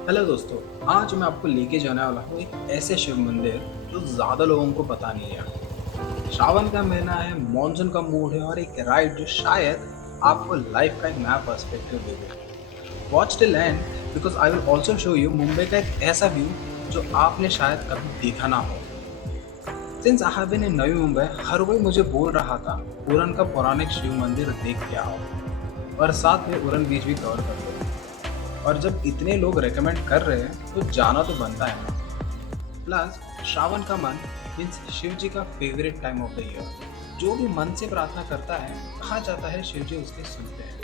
Hello दोस्तों। आज मैं आपको लेके जाने वाला हूँ एक ऐसे शिव मंदिर जो ज़्यादा लोगों को पता नहीं है। श्रावण का महीना है, मॉनसून का मूड है और एक राइड जो शायद आपको लाइफ का एक नया perspective they they. Watch till and because I will also show you Mumbai का एक ऐसा व्यू जो आपने शायद कभी देखा ना हो। Since I have been in Navi Mumbai, हर कोई मुझे बोल रहा था उरन का पौराणिक शिव मंदिर देख के आओ और साथ में उरन बीच भी कवर कर लो। और जब इतने लोग रेकमेंड कर रहे हैं तो जाना तो बनता है ना। प्लस श्रावण का मन मीन्स शिव जी का favourite time of the year. जो भी मन से प्रार्थना करता है, कहा जाता है शिव जी उसके सुनते हैं।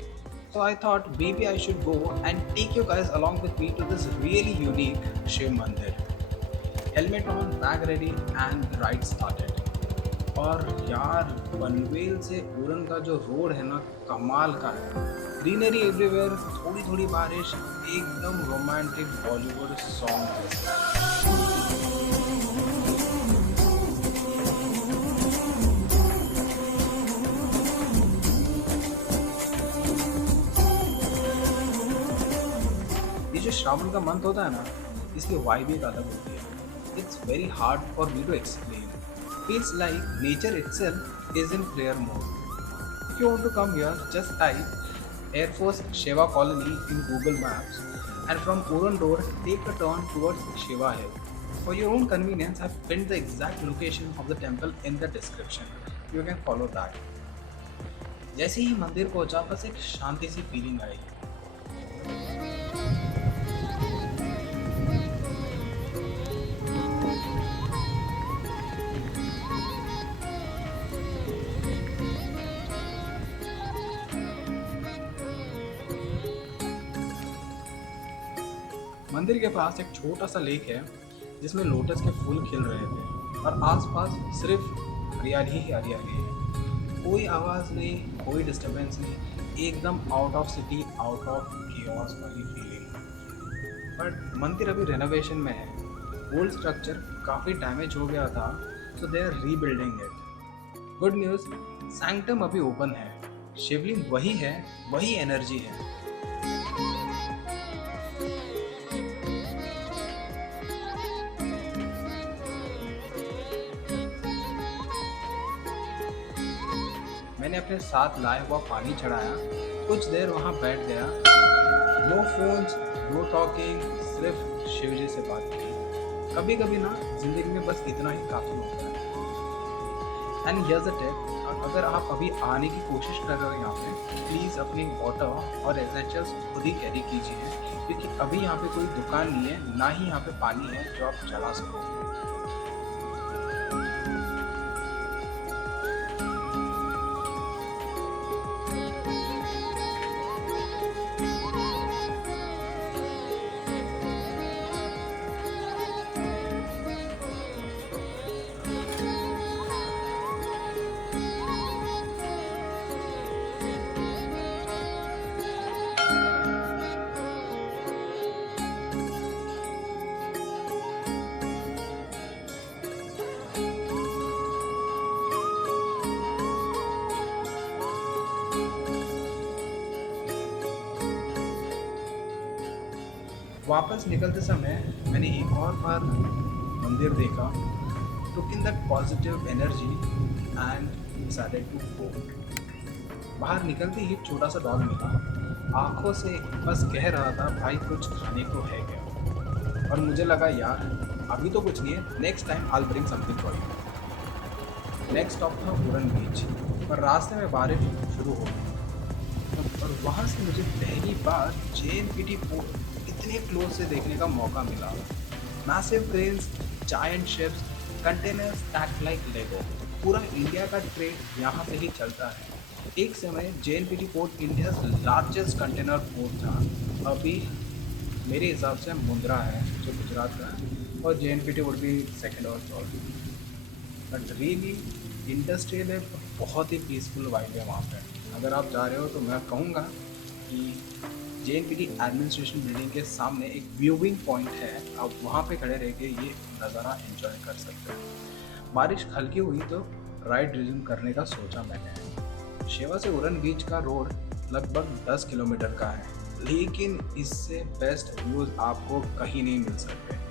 So I thought maybe I should go and take you guys along with me to this really unique Shiv Mandir. Helmet on, bag ready and the ride started. और यार, पनवेल से उरन का जो रोड है ना, कमाल का है। ग्रीनरी एवरीवेयर, थोड़ी थोड़ी बारिश, एकदम रोमांटिक बॉलीवुड सॉन्ग जैसे। ये जो श्रावण का मंथ होता है ना, इसकी वाइब एक अलग होती है। It's very hard for me to explain. Feels like nature itself is in prayer mode. If you want to come here, just type Air Force Shiva Colony in Google Maps and from Uran Road, take a turn towards Shiva Hill. For your own convenience, I've pinned the exact location of the temple in the description. You can follow that. जैसे ही मंदिर पहुंचा, बस एक शांति सी feeling आई। मंदिर के पास एक छोटा सा लेक है जिसमें लोटस के फूल खिल रहे थे और आसपास सिर्फ हरियाली ही हरियाली है। कोई आवाज़ नहीं, कोई डिस्टरबेंस नहीं, एकदम out of city, out of chaos वाली फीलिंग। बट मंदिर अभी रेनोवेशन में है। ओल्ड स्ट्रक्चर काफ़ी डैमेज हो गया था, so they are rebuilding it. Good news, sanctum अभी ओपन है। शिवलिंग वही है, वही एनर्जी है। मैंने अपने साथ लाया हुआ पानी चढ़ाया, कुछ देर वहाँ बैठ गया। नो फोन्स, नो टॉकिंग, सिर्फ शिव जी से बात की। कभी कभी ना जिंदगी में बस इतना ही काफ़ी होता है। एंड हियर्स द टिप, अगर आप अभी आने की कोशिश कर रहे हो यहाँ पे, प्लीज़ अपनी वाटर और एसेंशियल्स खुद ही कैरी कीजिए, क्योंकि अभी यहाँ पे कोई दुकान नहीं है, ना ही यहाँ पे पानी है जो आप चला सको। वापस निकलते समय मैंने एक और बार मंदिर देखा, took in that positive energy and decided to go. बाहर निकलते ही एक छोटा सा डॉग मिला, आंखों से बस कह रहा था भाई कुछ खाने को है क्या। और मुझे लगा यार अभी तो कुछ नहीं है, next time I will bring something for you. Next stop था उरन बीच, पर रास्ते में बारिश शुरू हो गई और वहाँ से मुझे पहली बार JNPT पोर्ट इतने क्लोज से देखने का मौका मिला। Massive cranes, giant ships, containers stacked like Lego. पूरा इंडिया का ट्रेड यहाँ से ही चलता है। एक समय JNPT port India largest container port था। अभी मेरे हिसाब से मुंद्रा है जो गुजरात का है, और JNPT वुड बी सेकेंड और थर्ड। बट रियली इंडस्ट्रियल है, बहुत ही पीसफुल वाइब है वहाँ पे। अगर आप जा रहे हो तो मैं कहूँगा कि JNPT एडमिनिस्ट्रेशन बिल्डिंग के सामने एक व्यूइंग पॉइंट है, आप वहाँ पे खड़े रह के ये नज़ारा एंजॉय कर सकते हो। बारिश हल्की हुई तो राइड रिज्यूम करने का सोचा मैंने। शिवा से उरन बीच का रोड लगभग 10 किलोमीटर का है। लेकिन इससे बेस्ट व्यूज़ आपको कहीं नहीं मिल सकते।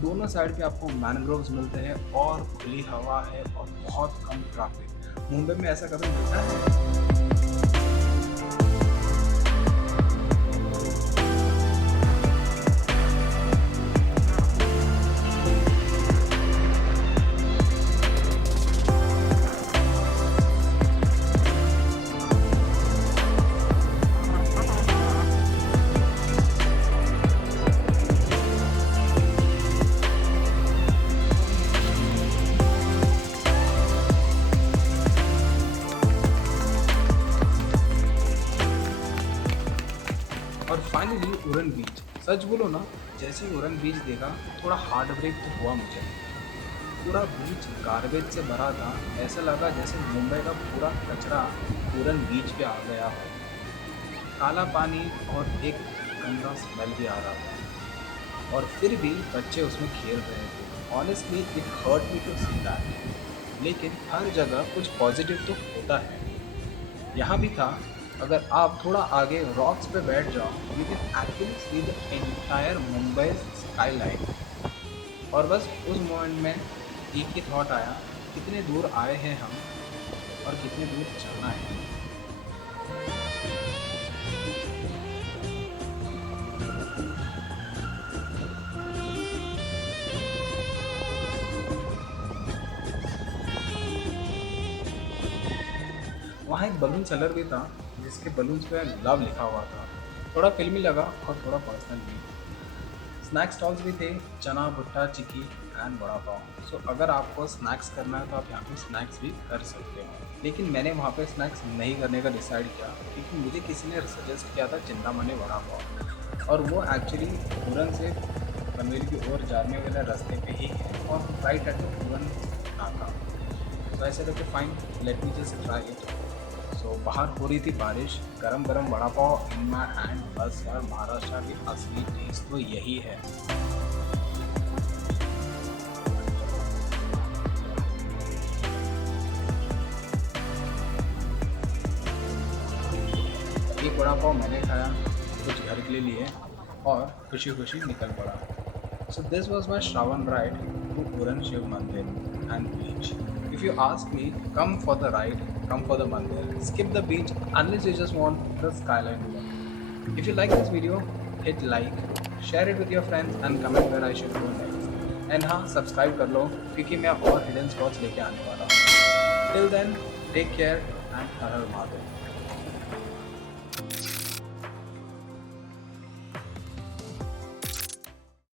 दोनों साइड पे आपको मैनग्रोव्स मिलते हैं और खुली हवा है और बहुत कम ट्रैफिक। मुंबई में ऐसा कभी मिलता है? और फाइनली उरन बीच। सच बोलो ना, जैसे ही उरन बीच देखा थोड़ा हार्ट ब्रेक तो हुआ मुझे। पूरा बीच गार्बेज से भरा था। ऐसा लगा जैसे मुंबई का पूरा कचरा उरन बीच पे आ गया हो। काला पानी और एक गंदा स्मेल भी आ रहा था, और फिर भी बच्चे उसमें खेल रहे थे। Honestly it hurt me to see that. लेकिन हर जगह कुछ पॉजिटिव तो होता है। यहाँ भी था। अगर आप थोड़ा आगे रॉक्स पे बैठ जाओ, you can actually see the entire Mumbai skyline. और बस उस मोमेंट में एक ही थॉट आया, कितने दूर आए हैं हम और कितने दूर जाना है। वहाँ एक बलून सेलर भी था, जिसके बलून्स पे लव लिखा हुआ था। थोड़ा फिल्मी लगा और थोड़ा पर्सनल भी। स्नैक्स स्टॉल्स भी थे, चना भुट्टा चिक्की एंड वड़ा पाव। सो अगर आपको स्नैक्स करना है तो आप यहाँ पे स्नैक्स भी कर सकते हो। लेकिन मैंने वहाँ पे स्नैक्स नहीं करने का डिसाइड किया, क्योंकि मुझे किसी ने सजेस्ट किया था चिंतामणि वड़ा पाव, और वो एक्चुअली पूरन से पनवेल की ओर जाने वाले रास्ते पे ही है और राइट एट द पूरन नाका। तो ऐसे करके fine, let me just try it. So बाहर हो रही थी बारिश, गरम गरम वड़ा पाव इन माई हैंड। बस यार, महाराष्ट्र की असली टेस्ट तो यही है। एक वड़ा पाव मैंने खाया, कुछ घर के लिए लिए और खुशी खुशी निकल पड़ा। So this was my Shravan ride to Puran Shiv Mandir and beach. If you ask me, come for the ride, come for the mandir. Skip the beach unless you just want the skyline view. If you like this video, hit like, share it with your friends and comment where I should go next. And हाँ, subscribe कर लो, क्योंकि मैं और hidden spots लेके आने वाला हूँ। Till then, take care and her her Mahadev.